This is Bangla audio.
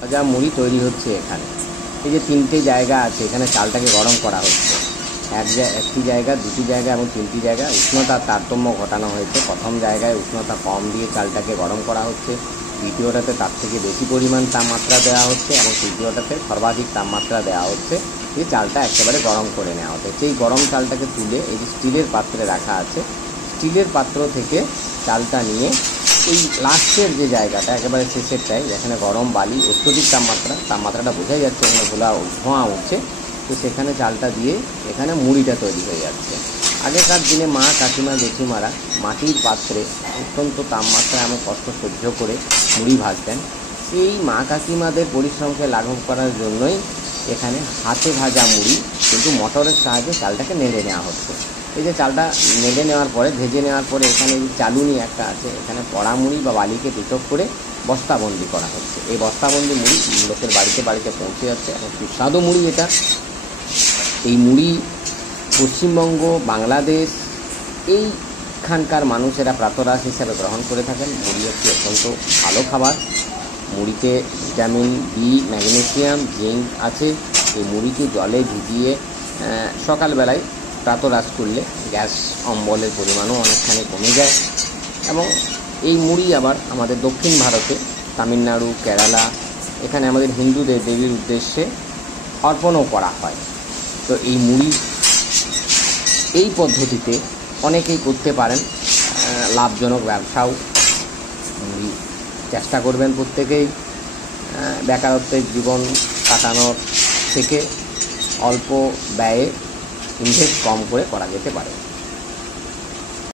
ভাজা মুড়ি তৈরি হচ্ছে এখানে। এই যে তিনটে জায়গা আছে, এখানে চালটাকে গরম করা হচ্ছে। একটি জায়গা, দুটি জায়গা এবং তিনটি জায়গা উষ্ণতার তারতম্য ঘটানো হয়েছে। প্রথম জায়গায় উষ্ণতা কম দিয়ে চালটাকে গরম করা হচ্ছে, দ্বিতীয়টাতে তার থেকে বেশি পরিমাণ তাপমাত্রা দেওয়া হচ্ছে এবং তৃতীয়টাতে সর্বাধিক তাপমাত্রা দেওয়া হচ্ছে। এই চালটা একেবারে গরম করে নেওয়া হচ্ছে। সেই গরম চালটাকে তুলে এই যে স্টিলের পাত্রে রাখা আছে, স্টিলের পাত্র থেকে চালটা নিয়ে এই লাস্টের যে জায়গাটা একেবারে শেষেরটায়, যেখানে গরম বালি, অত্যধিক তাপমাত্রাটা বোঝাই যাচ্ছে, এখানে ধোঁয়া উঠছে, তো সেখানে চালটা দিয়ে এখানে মুড়িটা তৈরি হয়ে যাচ্ছে। আগেকার দিনে মা, কাকিমা, জেঠিমারা মাটির পাত্রে অত্যন্ত তাপমাত্রা এমন কষ্ট সহ্য করে মুড়ি ভাজতেন। সেই মা কাকিমাদের পরিশ্রমকে লাঘব করার জন্যই এখানে হাতে ভাজা মুড়ি, কিন্তু মোটরের সাহায্যে চালটাকে নেড়ে নেওয়া হচ্ছে। এই যে চালটা নেড়ে নেওয়ার পরে, ভেজে নেওয়ার পরে এখানে যে চালুনি একটা আছে, এখানে পড়া মুড়ি বা বালিকে পৃথক করে বস্তাবন্দি করা হচ্ছে। এই বস্তাবন্দি মুড়ি লোকের বাড়িতে বাড়িতে পৌঁছে যাচ্ছে এবং সুস্বাদু মুড়ি এটা। এই মুড়ি পশ্চিমবঙ্গ, বাংলাদেশ এইখানকার মানুষেরা প্রাতরাশ হিসাবে গ্রহণ করে থাকেন। মুড়ি একটি অত্যন্ত ভালো খাবার। মুড়িতে ভিটামিন বি, ম্যাগনেসিয়াম, জিঙ্ক আছে। এই মুড়িকে জলে ভিজিয়ে সকালবেলায় প্রাতরাশ করলে গ্যাস অম্বলের পরিমাণও অনেকখানি কমে যায়। এবং এই মুড়ি আবার আমাদের দক্ষিণ ভারতে, তামিলনাড়ু, কেরালা, এখানে আমাদের হিন্দুদের দেবীর উদ্দেশ্যে অর্পণও করা হয়। তো এই মুড়ি এই পদ্ধতিতে অনেকেই করতে পারেন, লাভজনক ব্যবসাও। মুড়ি চেষ্টা করবেন প্রত্যেকেই বেকারত্বের জীবন কাটানোর থেকে অল্প ব্যয়ে ইনভেস্ট কম করে করা যেতে পারে।